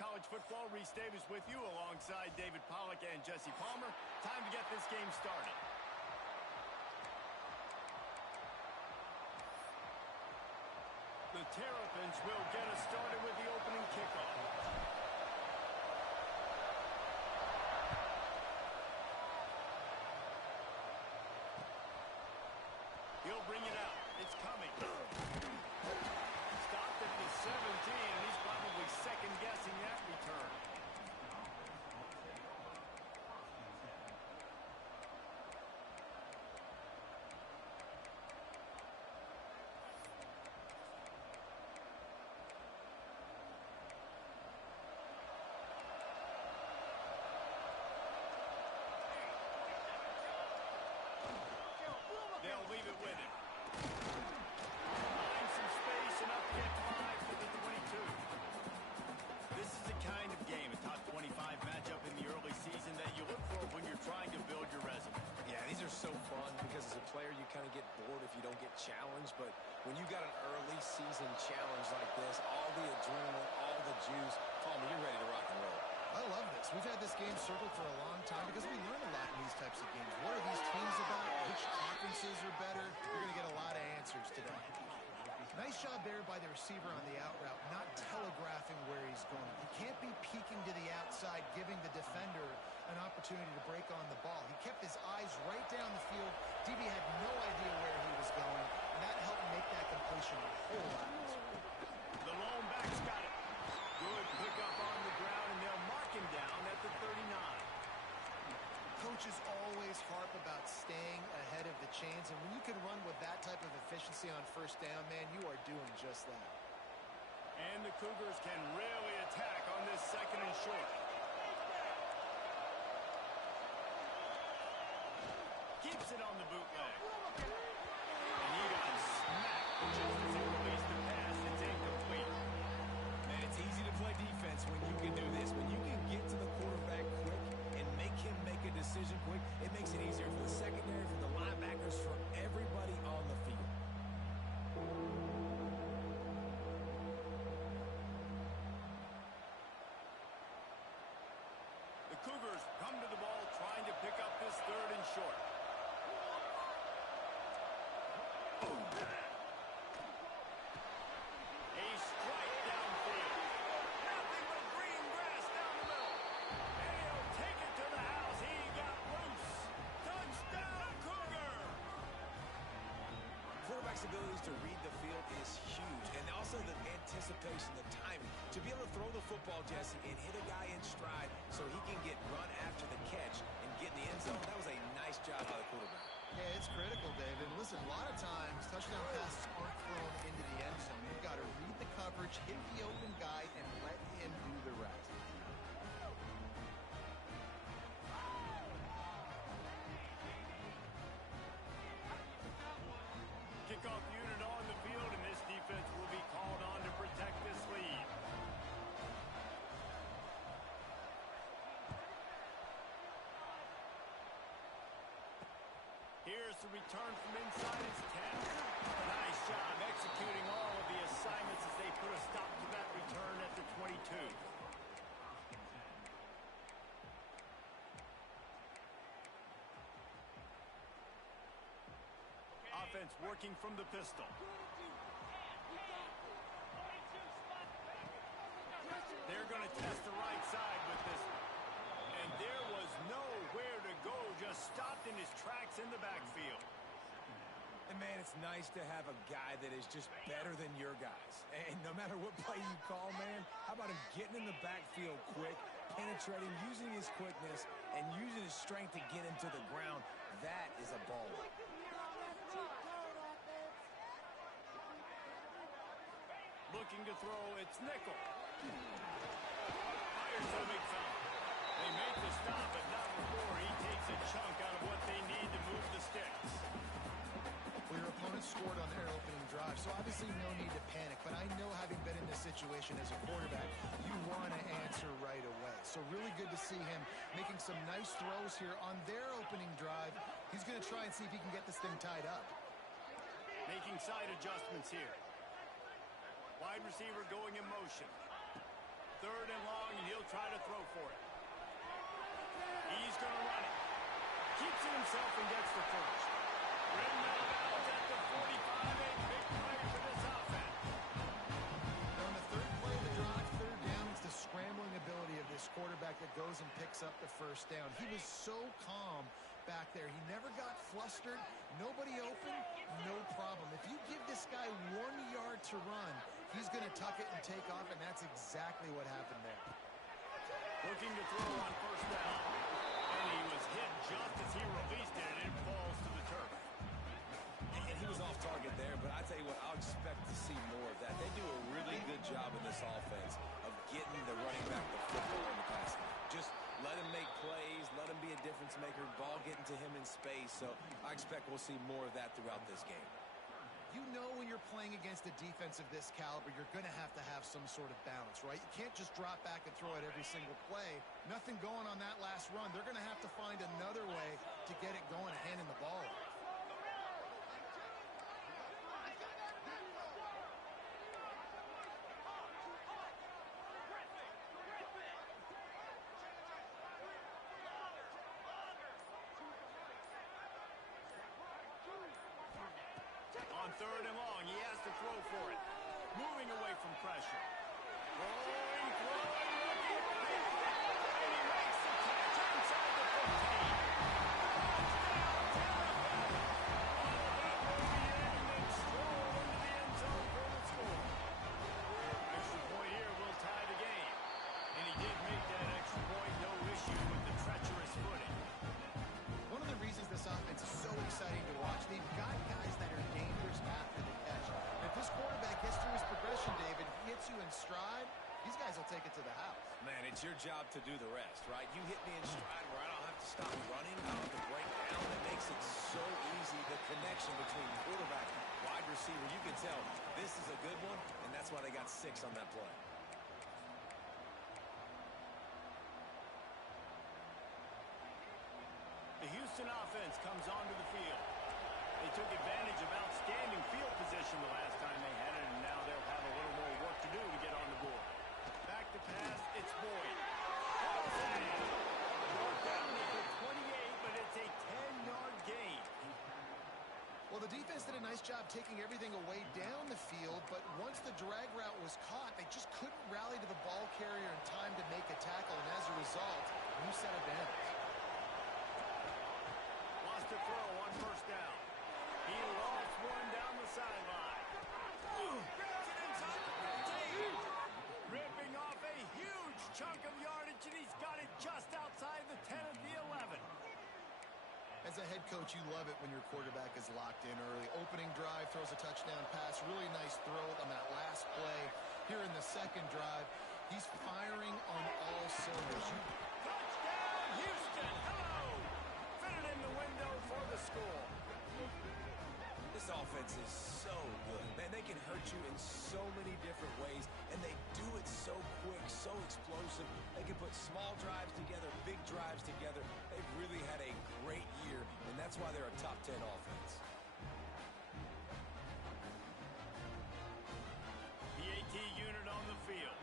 College Football. Reese Davis with you alongside David Pollack and Jesse Palmer. Time to get this game started. The Terrapins will get us started with the opening kickoff. He'll bring it out. It's coming. Stopped at the 17, and he's probably second-guessing that return. They'll leave it with him. Find some space, enough to get 5 to the 22. This is the kind of game, a top 25 matchup in the early season, that you look for when you're trying to build your resume. Yeah, these are so fun because as a player, you kind of get bored if you don't get challenged. But when you got an early season challenge like this, all the adrenaline, all the juice, Palmer, you're ready to rock and roll. I love this. We've had this game circled for a long time because we learn a lot in these types of games. What are these teams about? Which offenses are better? You're going to get a lot of answers today. Nice job there by the receiver on the out route, not telegraphing where he's going. He can't be peeking to the outside, giving the defender an opportunity to break on the ball. He kept his eyes right down the field. DB had no idea where he was going, and that helped make that completion a whole lot easier. The lone back's got it. Good pickup on the ground, and they'll mark him down at the 39. Coaches always harp about staying ahead of the chains, and when you can run with that type of efficiency on first down, man, you are doing just that. And the Cougars can really attack on this second and short. Keeps it on the bootleg. And he got smacked just as he released the pass. It's incomplete. Man, it's easy to play defense when you can do this. When you can get to the quarterback quick and make him make a decision quick, it makes it easier for the secondary, for the linebackers, for everybody on the field. The Cougars come to the ball trying to pick up this third and short. A strike downfield. Nothing but green grass down the middle. And he'll take it to the house. He got loose. Touchdown, Cougar! Quarterback's abilities to read the field is huge, and also the anticipation, the timing. To be able to throw the football, Jesse, and hit a guy in stride so he can get run after the catch and get in the end zone, that was a nice job by the quarterback. Yeah, it's critical, David. Listen, a lot of times, touchdown passes aren't thrown into the end zone. You've got to read the coverage, hit the open guy, and let him do the rest. Kickoff unit on the field, and this defense will be called on to protect this lead. Here's the return from inside his 10. Nice job executing all of the assignments as they put a stop to that return at the 22. Offense working from the pistol. They're going to test the right side with this one. And there was nowhere to go, just stopped in his tracks in the backfield. And, man, it's nice to have a guy that is just better than your guys. And no matter what play you call, man, how about him getting in the backfield quick, penetrating, using his quickness, and using his strength to get him to the ground. That is a ball. Looking to throw, it's Nickel. Fires to the big fella. They make the stop, but not before he takes a chunk out of what they need to move the sticks. Well, your opponent scored on their opening drive, so obviously no need to panic. But I know, having been in this situation as a quarterback, you want to answer right away. So really good to see him making some nice throws here on their opening drive. He's going to try and see if he can get this thing tied up. Making side adjustments here. Wide receiver going in motion. third and long, and he'll try to throw for it. He's going to run it. Keeps it himself and gets the first. Ridden out of bounds at the 45. A big play for this offense. On the third play of the drive, third down, it's the scrambling ability of this quarterback that goes and picks up the first down. He was so calm back there. He never got flustered. Nobody open, no problem. If you give this guy 1 yard to run, he's going to tuck it and take off, and that's exactly what happened there. Looking to throw on first down. And he was hit just as he released it, and it falls to the turf. And he was off target there, but I tell you what, I'll expect to see more of that. They do a really good job in this offense of getting the running back the football in the passing. Just let him make plays, let him be a difference maker, ball getting to him in space. So I expect we'll see more of that throughout this game. You know when you're playing against a defense of this caliber, you're going to have some sort of balance, right? You can't just drop back and throw it every single play. Nothing going on that last run. They're going to have to find another way to get it going, handing the ball off. On third and long, he has to throw for it. Moving away from pressure. Throwing, looking right. And he makes the catch inside the 15. Touchdown, Tampa Bay. All that will be in and then stroll into the end zone for the score. Extra point here will tie the game. And he did make that extra point, no issue with the treacherous footing. One of the reasons this offense is so exciting to watch, they've got guys that are dangerous after the catch. And if this quarterback gets through his progression, David, he hits you in stride, these guys will take it to the house. Man, it's your job to do the rest, right? You hit me in stride where I don't have to stop running, I don't have to break down. It makes it so easy, the connection between quarterback and wide receiver. You can tell this is a good one, and that's why they got 6 on that play. The Houston offense comes onto the field. They took advantage of outstanding field position the last time they had it, and now they'll have a little more work to do to get on the board. Back to pass, it's Boyd. Brought down at the 28, but it's a 10-yard gain. Well, the defense did a nice job taking everything away down the field, but once the drag route was caught, they just couldn't rally to the ball carrier in time to make a tackle, and as a result, a new set of downs. Lost to throw on first down. He lost one down the sideline. Grabs it inside the 15. Ripping off a huge chunk of yardage, and he's got it just outside the 10 of the 11. As a head coach, you love it when your quarterback is locked in early. Opening drive, throws a touchdown pass. Really nice throw on that last play. Here in the second drive, he's firing on all cylinders. Touchdown, Houston! Hello! Fitted in the window for the score. This offense is so good. Man, they can hurt you in so many different ways, and they do it so quick, so explosive. They can put small drives together, big drives together. They've really had a great year, and that's why they're a top 10 offense. PAT unit on the field.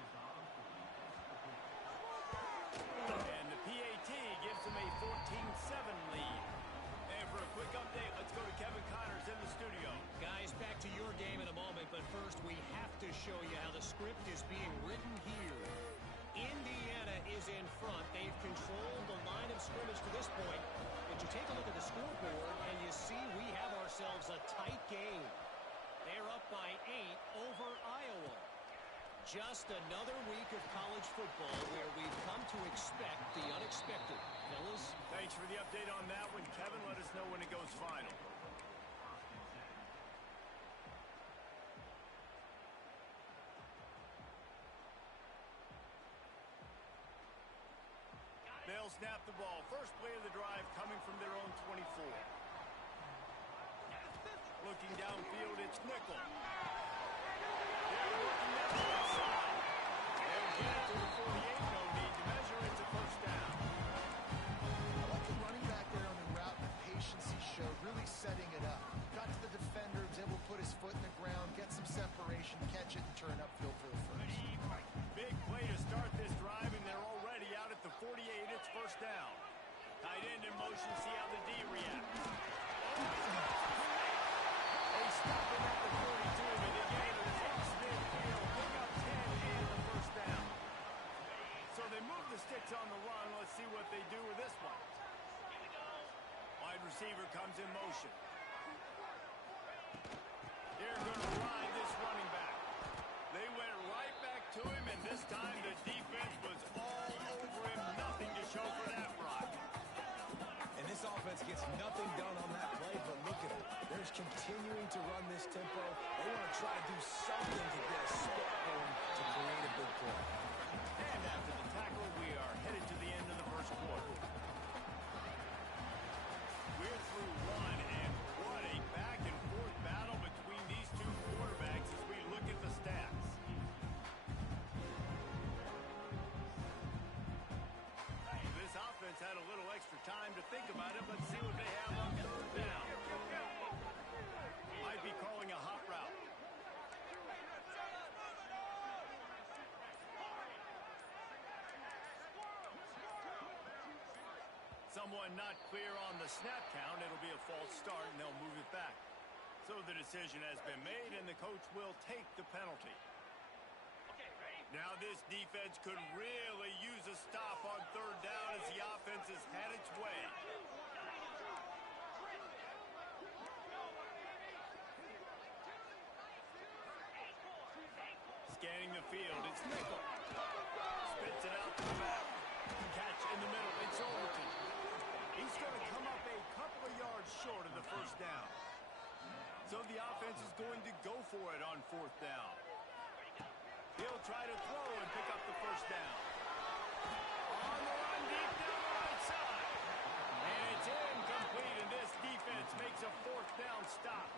And the PAT gives them a 14-7 lead. And for a quick update, let's go to Kevin Connors in the studio. Guys, back to your game in a moment, but first we have to show you how the script is being written here. Indiana is in front. They've controlled the line of scrimmage to this point. But you take a look at the scoreboard, and you see we have ourselves a tight game. They're up by 8 over Iowa. Just another week of college football where we've come to expect the unexpected. Fellas? Thanks for the update on that one, Kevin. Let us know when it goes final. They'll snap the ball. First play of the drive coming from their own 24. Looking downfield, it's Nickel. They're working that left side. They'll get it to the 48. No need to measure. It's a first down. I like the running back there on the route, the patience he showed, really setting it up. Got to the defender, was able to put his foot in the ground, get some separation, catch it, and turn upfield for the first. Big play to start end in motion, see how the D reacts. They stop him at the 42, and they get him across midfield. Pick up 10 and the first down. So they move the sticks on the run. Let's see what they do with this one. Wide receiver comes in motion. They're going to ride this running back. They went right back to him, and this time the defense was all over him. Nothing to show for that run. And this offense gets nothing done on that play, but look at them. They're just continuing to run this tempo. They want to try to do something to get a spark going to create a big play. And after the tackle, we are headed to the end of the first quarter. We're through one, and what a back-and-forth battle between these two quarterbacks as we look at the stats. This offense had a little extra time to think about it. Let's see what they have on third down. Might be calling a hot route. Someone not clear on the snap count. It'll be a false start, and they'll move it back. So the decision has been made, and the coach will take the penalty. Now this defense could really use a stop on third down as the offense has had its way. Scanning the field, it's Nickel. Spits it out to the back. Catch in the middle, it's Overton. He's going to come up a couple of yards short of the first down. So the offense is going to go for it on fourth down. He'll try to throw and pick up the first down. On the run deep down the right side. And it's incomplete, and this defense makes a fourth down stop.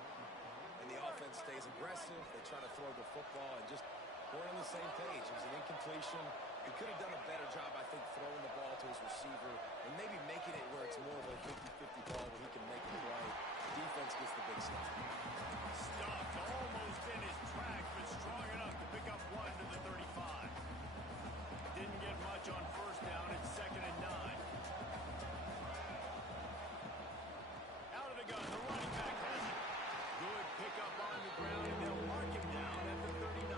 And the offense stays aggressive. They try to throw the football and just we're on the same page. It was an incompletion. He could have done a better job, I think, throwing the ball to his receiver and maybe making it where it's more of a 50-50 ball where he can make it right. Defense gets the big stop. Stopped almost in his tracks, but strong enough to pick up one to the 35. Didn't get much on first down. It's 2nd and 9. Out of the gun, the running back has it. Good pickup on the ground, and they'll mark him down at the 39.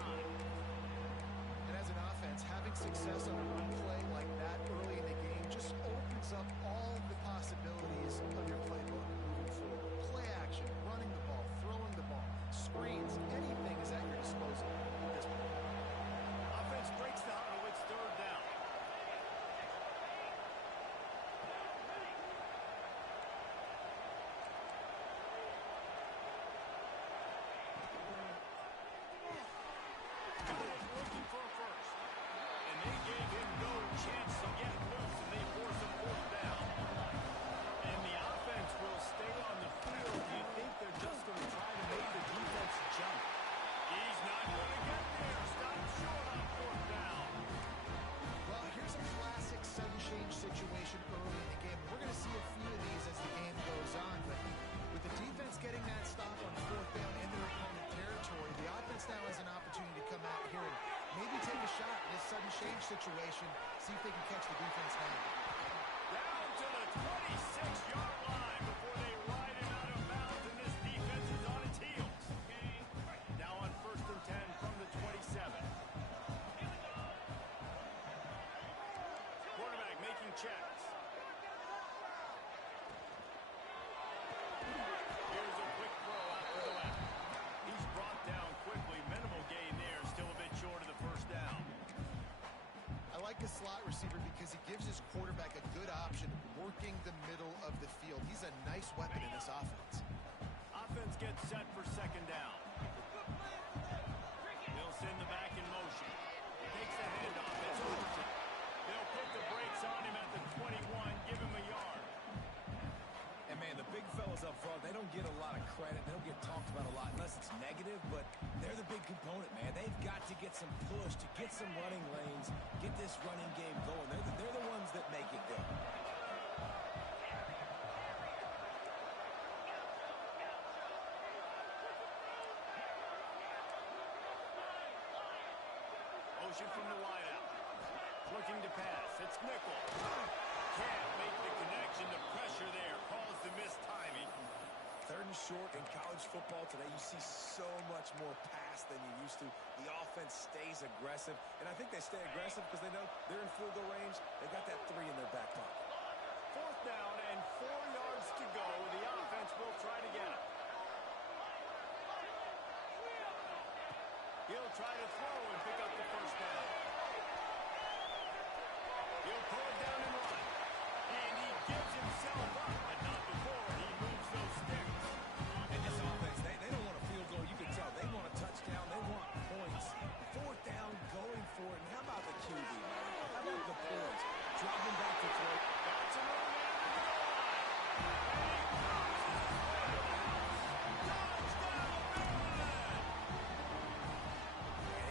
And as an offense, having success on a run play like that early in the game just opens up all the possibilities of your playbook moving forward. Play action, running the ball, throwing the ball, screens, anything is at your disposal at this point. Offense breaks the huddle. It's third down. Looking for a first. And they gave him no chance to get loose, and they force a fourth down. And the offense will stay on the field. Do you think they're just going to try to make the defense jump? He's not going to get there. Stop short on fourth down. Well, here's a classic sudden change situation early in the game. We're going to see a few of these as the game goes on, but with the defense getting that stop on fourth down in their opponent territory, the offense now has an opportunity to come out here and maybe take a shot in this sudden change situation, see if they can catch the defense now. Down to the 26-yard line before they ride him out of bounds, and this defense is on its heels. Now on 1st and 10 from the 27. Quarterback making checks. Here's a quick throw out to the left. He's brought down quickly. Minimal gain there. Still a bit short of the first down. I like the slot receiver because he gives his quarterback a good option working the middle of the field. He's a nice weapon in this offense. Offense gets set for 2nd down. They'll send the back in motion. Takes the handoff. It's Overton. They'll put the brakes on him at the 21. Give him a yard. And, man, the big fellas up front, they don't get a lot of credit. They don't get talked about a lot unless it's negative, but they're the big component, man. They've got to get some push, to get some running lanes, get this running game going. They're the ones that make it go. Motion from the wideout. Looking to pass. It's Nickel. Can't make the connection. The short in college football today. You see so much more pass than you used to. The offense stays aggressive, and I think they stay aggressive because they know they're in field goal range. They got that 3 in their back pocket. 4th down and 4 yards to go. The offense will try to get it. He'll try to throw and pick up the 1st down. He'll pull it down and run. And he gives himself up, but not before he moves those sticks. And this offense, they don't want a field goal. You can tell they want a touchdown. They want points. 4th down, going for it. And how about the QB? How about the points? Dropping back to throw. That's a run.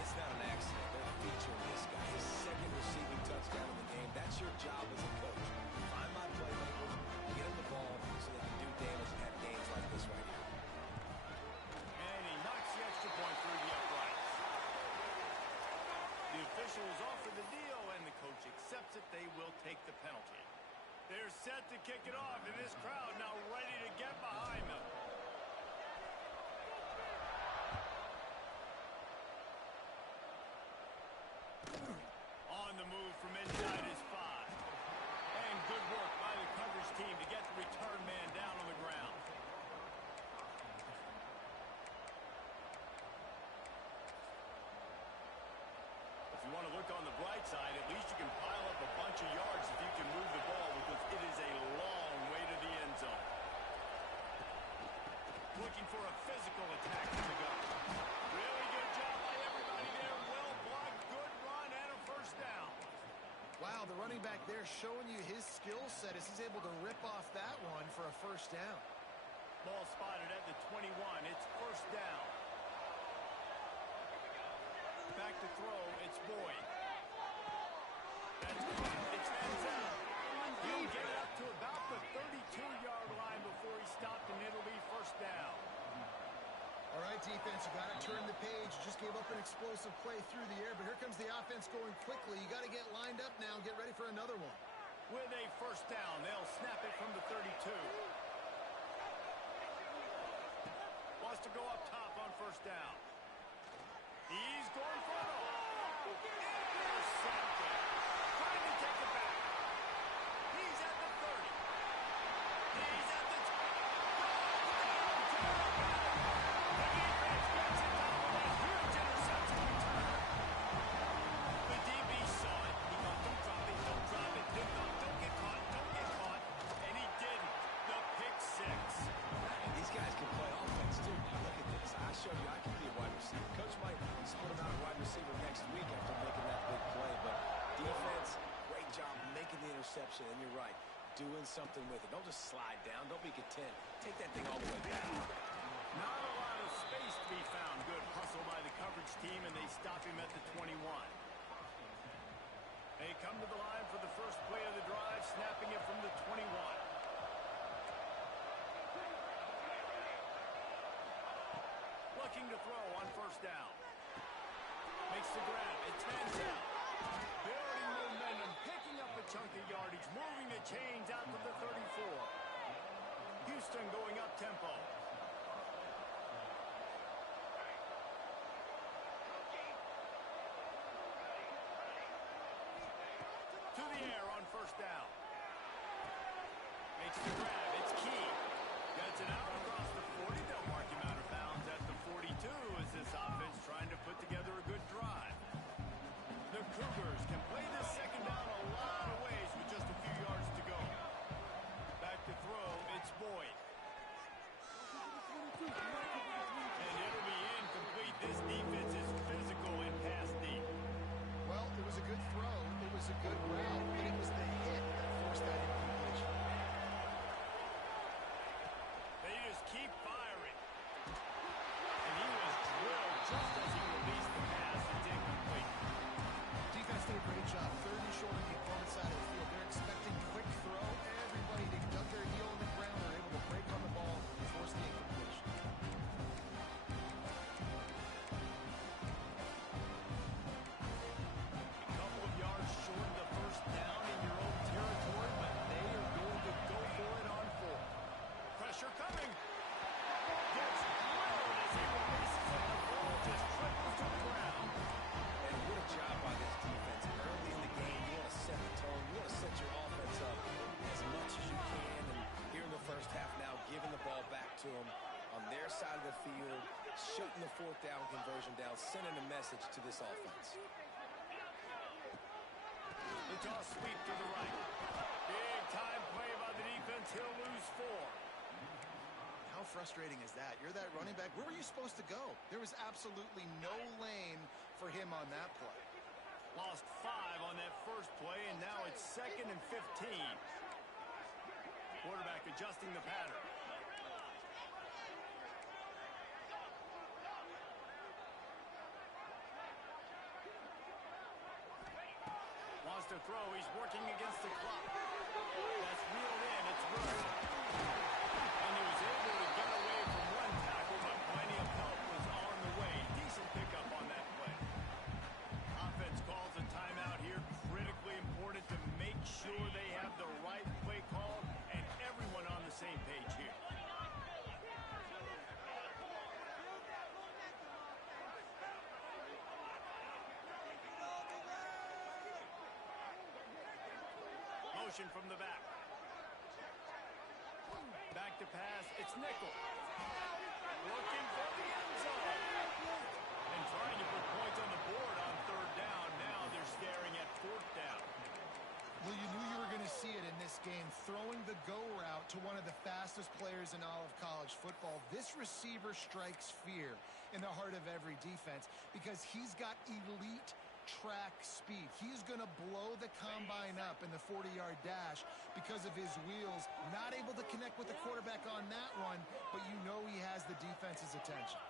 It's not an accident. They're featuring this guy. His 2nd receiving touchdown in the game. That's your job as a coach. Find my playmakers, get them the ball so they can do damage and have games like this right here. And he knocks the extra point through the uprights. The official is offered the deal, and the coach accepts it. They will take the penalty. They're set to kick it off, and this crowd now ready to get behind them. On the move from inside his 5. And good work by the coverage team to get the return man down on the ground. If you want to look on the bright side, at least you can pile up a bunch of yards if you can move the ball, because it is a long way to the end zone. Looking for a physical attack from the gun. Really good job by everybody there. Well blocked, good run, and a 1st down. Wow, the running back there showing you his skill set as he's able to rip off that one for a 1st down. Ball spotted at the 21. It's 1st down. Back to throw. It's Boyd. That's caught. It's Manziel. He'll get it up to about the 32-yard line before he stopped, and it'll be 1st down. All right, defense, you got to turn the page. You just gave up an explosive play through the air, but here comes the offense going quickly. You got to get lined up now and get ready for another one. With a 1st down, they'll snap it from the 32. Wants to go up top on 1st down. He's going for it all. Intercepted. Trying to take it back. He's at the 30. He's at the 20. The defense gets it down with a huge interception return. The DB saw it. He thought, don't drop it, don't drop it. He thought, don't get caught, don't get caught. And he didn't. The pick 6. And these guys can play offense too. Now look at this. I showed you I can be a wide receiver. Coach might split him out a wide receiver next week after making that big play. But defense, great job making the interception. And you're right, doing something with it. Don't just slide down. Don't be content. Take that thing all the way down. Not a lot of space to be found. Good hustle by the coverage team, and they stop him at the 21. They come to the line for the first play of the drive, snapping it from the 21. Looking to throw on 1st down. Makes the grab. It's Manziel. Building momentum, picking up a chunk of yardage, moving the chains out to the 34. Houston going up tempo. To the air on 1st down. Makes the grab. It's Key. Gets it out across the 40. They'll mark him out of bounds at the 42 as this offense trying to put together a good drive. The Cougars can play this 2nd down a lot of ways with just a few yards to go. Back to throw. It's Boyd. And it'll be incomplete. This defense is physical and pass deep. Well, it was a good throw. It was a good route, but it was the hit that forced that incompletion. They just keep firing. And he was drilled just as he released the pass. It's incomplete. Defense did a great job. 3rd and short on the opponent's side of the field. They're expecting quick throw. Everybody, they dug their heel on the ground. They're able to break on the ball and force the incompletion. A couple of yards short of the 1st down in your own territory, but they are going to go for it on 4th. Pressure coming. getting the fourth down conversion down, sending a message to this offense. The toss sweep to the right. Big time play by the defense. He'll lose 4. How frustrating is that? You're that running back. Where were you supposed to go? There was absolutely no lane for him on that play. Lost 5 on that first play, and now it's 2nd and 15. Quarterback adjusting the pattern. Wants to throw. He's working against the clock. That's reeled in. It's Burrow. And he was able to get away from one tackle, but plenty of help was on the way. Decent pickup on that play. Offense calls a timeout here. Critically important to make sure they have the right play call and everyone on the same page here. Motion from the back. Back to pass. It's Nickel. Looking for the end zone. And trying to put points on the board on 3rd down. Now they're staring at 4th down. Well, you knew you were going to see it in this game, throwing the go route to one of the fastest players in all of college football. This receiver strikes fear in the heart of every defense because he's got elite track speed. He's going to blow the combine up in the 40-yard dash because of his wheels. Not able to connect with the quarterback on that one, but you know he has the defense's attention.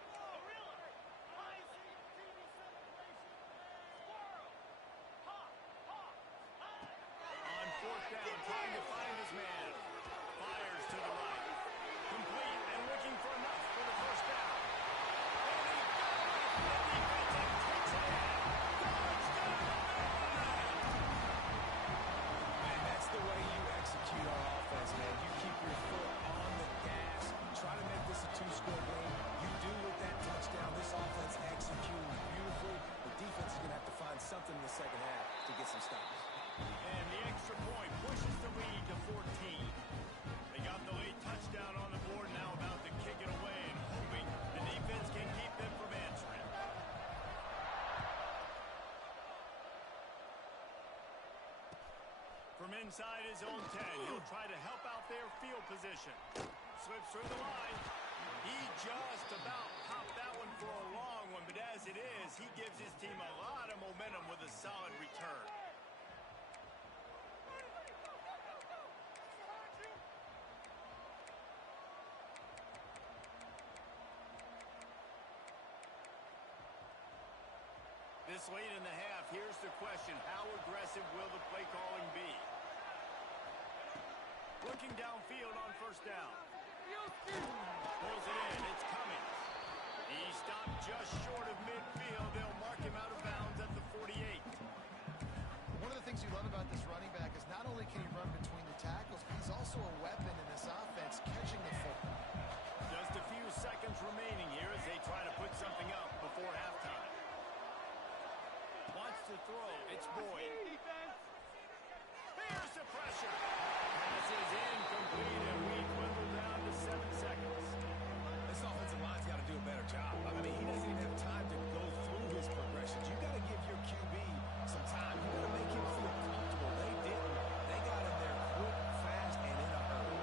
On 4th down, trying to find his man. Fires to the right. Complete and looking for enough for the 1st down. The way you execute our offense, man. You keep your foot on the gas. Try to make this a 2-score game. You do with that touchdown. This offense executing beautifully. The defense is going to have to find something in the second half to get some stops. And the extra point pushes the lead to 14. They got the late touchdown on the board, now about to kick it away and hoping the defense can keep them from answering. From inside his own 10, he'll try to help out their field position. Slips through the line. He just about popped that one for a long one, but as it is, he gives his team a lot of momentum with a solid return. This late in the half, here's the question. How aggressive will the play calling be? Looking downfield on 1st down. Pulls it in. It's coming. He stopped just short of midfield. They'll mark him out of bounds at the 48. One of the things you love about this running back is not only can he run between the tackles, but he's also a weapon in this offense, catching the football. Just a few seconds remaining here as they try to put something up before halftime. Wants to throw. It's Boyd. Here's the pressure. Pass is incomplete, and we dwindle down to 7 seconds. This offensive line's got to do a better job. I mean, he doesn't even have time to go through his progressions. You got to give your QB some time. You got to make him feel comfortable. They didn't. They got him there quick, fast, and in a hurry.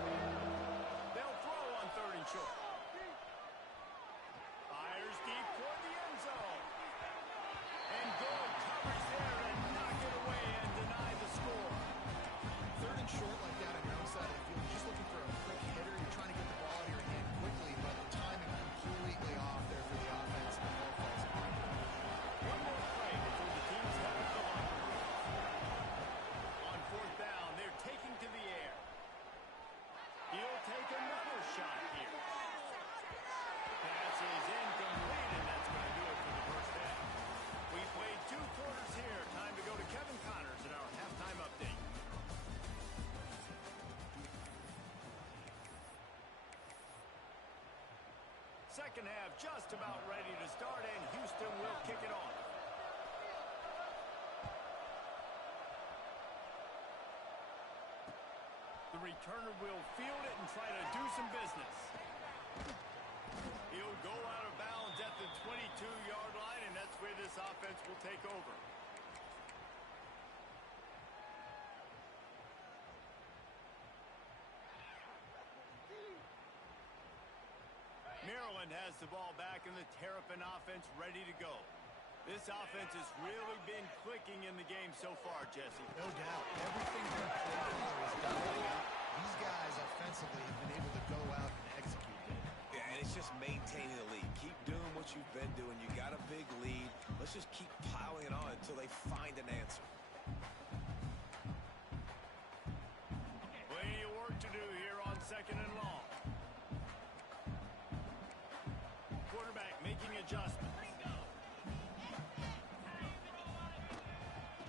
They'll throw on 3rd and short. Fires deep toward the end zone. And Gold covers there and knock it away and deny the score. 3rd and short like that on your own side of the field. You're just looking for a quick hitter. You're trying to get the ball out of your hand quickly, but the timing completely off there for the offense. And the ball falls apart. One more play before the teams head to the line. On 4th down, they're taking to the air. He'll take another shot here. Pass is incomplete, and that's going to do it for the 1st half. We played 2 quarters here. Time to go to Kevin Connors in our halftime update. Second half just about ready to start, and Houston will kick it off. The returner will field it and try to do some business. He'll go out of bounds is at the 22-yard line, and that's where this offense will take over. Maryland has the ball back, and the Terrapin offense ready to go. This offense has really been clicking in the game so far, Jesse. No doubt. Everything they're playing here is dialing up. These guys offensively have been able to go out and execute. Yeah, and it's just maintaining the lead. Keep doing what you've been doing. You got a big lead. Let's just keep piling it on until they find an answer. Plenty of work to do here on 2nd and long. Quarterback making adjustments.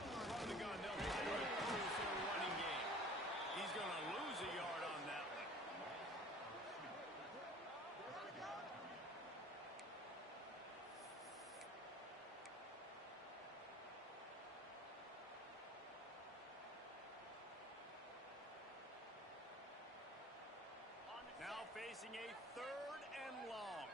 From the gun, they'll try to impose their running game. He's going to lose a yard on that one. Now facing a 3rd and long.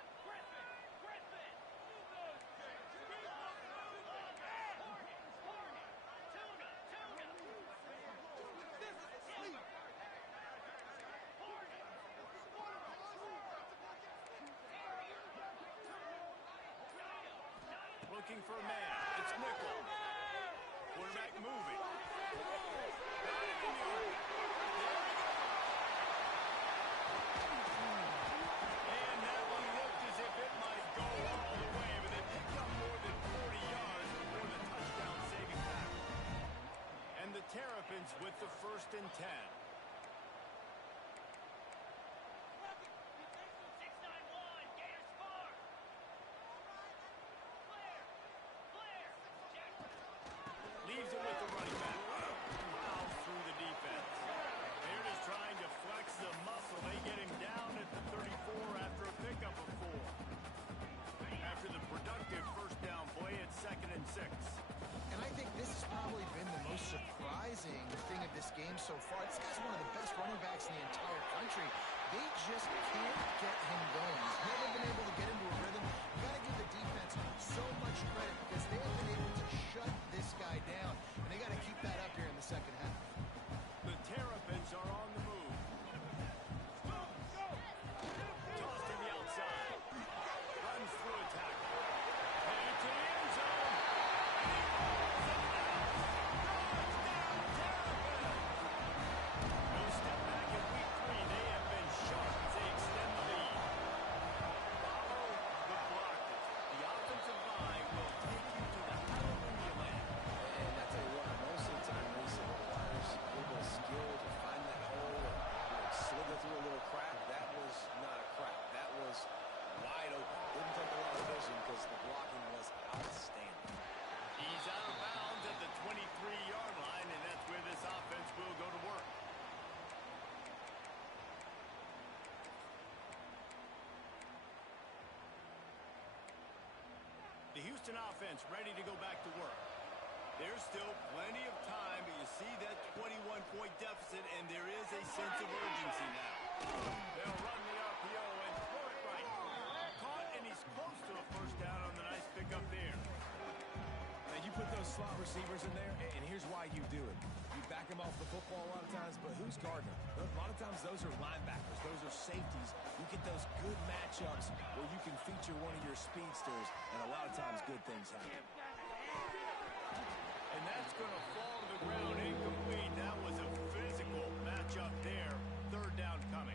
Looking for a man. It's nickel. Quarterback moving. Got it in the open. And that one looked as if it might go all the way, but they picked up more than 40 yards before the touchdown saving tackle. And the Terrapins with the 1st and 10. Leaves it with the running back. Plows through the defense. They're just trying to flex the muscle. They get him down at the 34 after a pickup of 4. After the productive 1st down play, it's 2nd and 6. And I think this has probably been the most surprising thing of this game so far. This guy's one of the best running backs in the entire country. They just can't get him going. He's never been able to get into a rhythm. You got to give the defense so much credit because they have been able to shut this guy down. And they got to keep that up here in the 2nd half. The Terrapins are on the move. Tossed to the outside. Runs through a tackle. Headed to the end zone. And he rolls it out. Touchdown, Terrapins! No step back in week 3. They have been sharp as they extend the lead. Follow the blockers. The offensive line will take you to the hallelujah land. And I tell you what, most of the time, Reese, it requires a little bit of skill to find that hole or slither through a little crack. That was not a crack. That was wide open. Didn't take a lot of vision because the blocking was outstanding. He's out of bounds at the 23-yard line, and that's where this offense will go to work. The Houston offense ready to go back to work. There's still plenty of time, but you see that 21-point deficit, and there is a sense of urgency now. They'll run the RPO and throw it right. Caught, and he's close to a 1st down on the nice pickup there. Now, you put those slot receivers in there, and here's why you do it. You back them off the football a lot of times, but who's guarding them? A lot of times those are linebackers. Those are safeties. You get those good matchups where you can feature one of your speedsters, and a lot of times good things happen. And that's going to fall to the ground incomplete. That was a physical matchup there. 3rd down coming.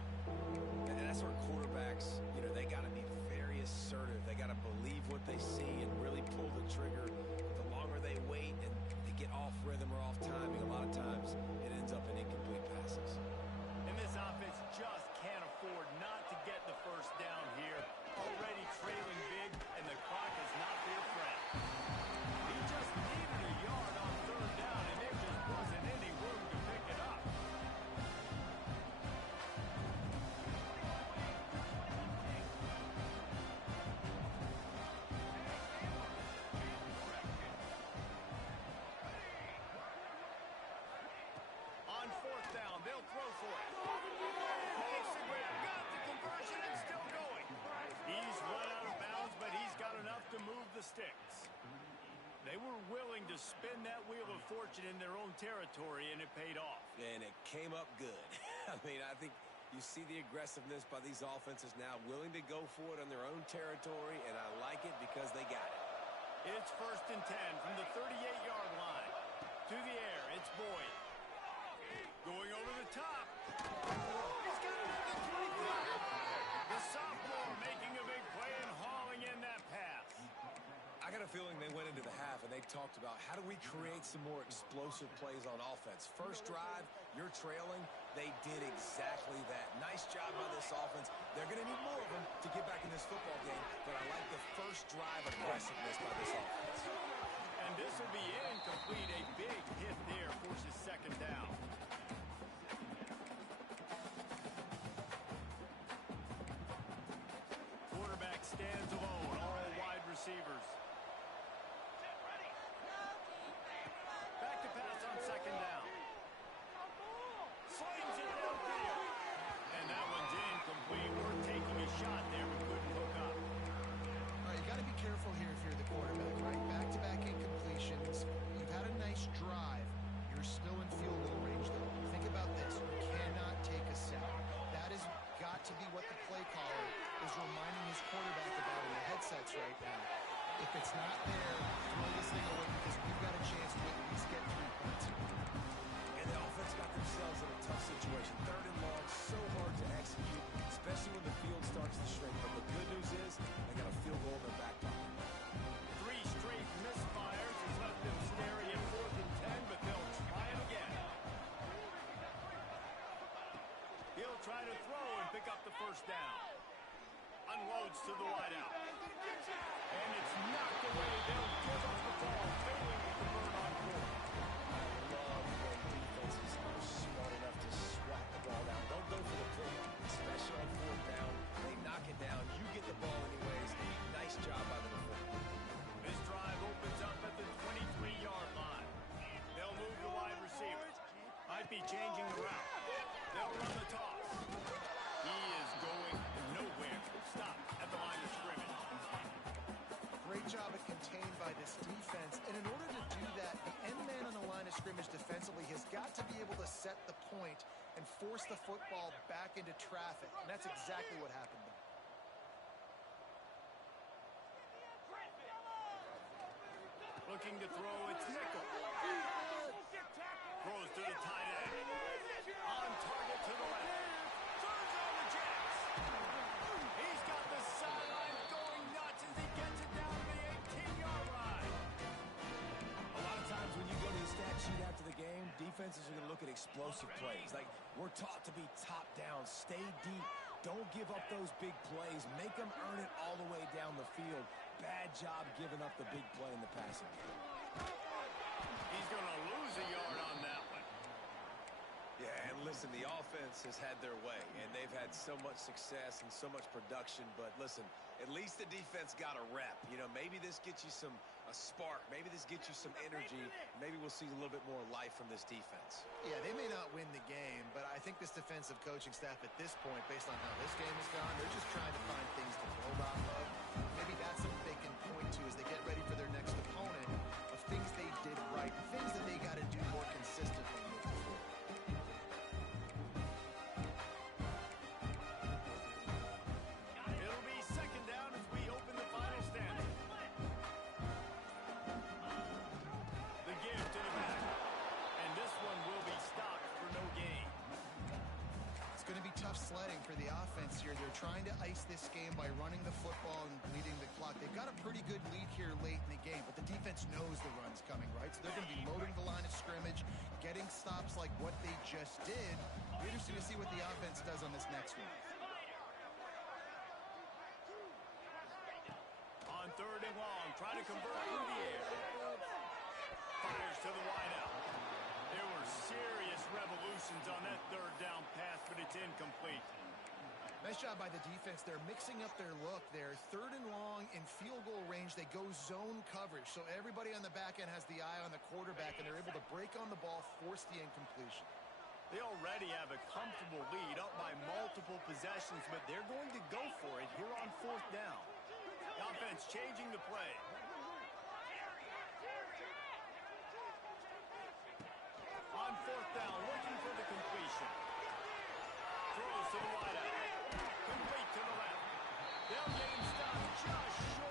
And that's where quarterbacks, they got to be very assertive. They got to believe what they see and really pull the trigger. The longer they wait and they get off rhythm or off timing, a lot of times it ends up in incomplete passes. And this offense just can't afford not to get the 1st down here. Already trailing big, and the clock is not their friend. He just needed a yard on 3rd down, and the sticks. They were willing to spin that wheel of fortune in their own territory, and it paid off. And it came up good. I mean, I think you see the aggressiveness by these offenses now, willing to go for it on their own territory, and I like it because they got it. It's 1st and 10 from the 38-yard line. To the air, it's Boyd. Going over the top. He's got it at the 25. The sophomore making a big play and hauling in that pass. I got a feeling they went into the half and they talked about how do we create some more explosive plays on offense. First drive, you're trailing. They did exactly that. Nice job by this offense. They're going to need more of them to get back in this football game, but I like the first drive aggressiveness by this offense. And this will be incomplete. A big hit there forces 2nd down. Quarterback stands alone, all wide receivers. Back to pass on 2nd down. Slings it downfield. And that one's incomplete. We're taking a shot there, but couldn't hook up. All right, you got to be careful here if you're the quarterback, right? Back-to-back incompletions. You've had a nice drive. You're still in field goal range, though. Think about this. You cannot take a sack. That has got to be what the play caller is reminding his quarterback about in the headsets right now. If it's not there, throw this thing away because we've got a chance to at least get 3 points. And the offense got themselves in a tough situation. 3rd and long, so hard to execute, especially when the field starts to shrink. But the good news is they got a field goal in their back pocket. 3 straight misfires has left them staring at 4th and 10, but they'll try it again. He'll try to throw and pick up the 1st down. Unloads to the wideout. And it's knocked away. They'll give up the ball, failing to convert on 4th. I love when defenses are smart enough to swat the ball down. Don't go for the play, especially on 4th down. They knock it down. You get the ball anyways. Nice job by the defender. This drive opens up at the 23-yard line. They'll move the wide receiver. Might be changing the route. They'll run the toss. He is going nowhere. Stop at the line of scrimmage. Great job at contained by this defense. And in order to do that, the end man on the line of scrimmage defensively has got to be able to set the point and force the football back into traffic. And that's exactly what happened there. Looking to throw, it's nickel. Throws to the tight end. On target to the left. Throws over Jacks. He's got the sideline going nuts as he gets it down to the 18-yard line. A lot of times when you go to the stat sheet after the game, defenses are going to look at explosive plays. Like, we're taught to be top down, stay deep. Don't give up those big plays. Make them earn it all the way down the field. Bad job giving up the big play in the passing game. He's going to lose a yard on that one. Yeah, and listen, the offense has had their way, and they've had so much success and so much production. But listen, at least the defense got a rep. You know, maybe this gets you a spark. Maybe this gets you some energy. Maybe we'll see a little bit more life from this defense. Yeah, they may not win the game, but I think this defensive coaching staff at this point, based on how this game has gone, they're just trying to find things to build off of. Maybe that's something they can point to as they get ready for their next opponent of things they did right, things that they got to do more consistently moving forward. It'll be 2nd down as we open the final standing. The give to the back. And this one will be stopped for no gain. It's going to be tough sledding for the offense here. They're trying to ice this game by running the football and bleeding the clock. They've got a pretty good lead here late in the game, but the defense knows the run's coming, right? So they're going to be loading the line of scrimmage, getting stops like what they just did. Be interesting to see what the offense does on this next one. On 3rd and long, trying to convert through the air. Fires to the wideout. There were serious revolutions on that 3rd down pass, but it's incomplete. Nice job by the defense. They're mixing up their look there. 3rd and long in field goal range. They go zone coverage. So everybody on the back end has the eye on the quarterback, and they're able to break on the ball, force the incompletion. They already have a comfortable lead up by multiple possessions, but they're going to go for it here on 4th down. The offense changing the play. to the wideout. Complete to the left. They'll get him stopped just short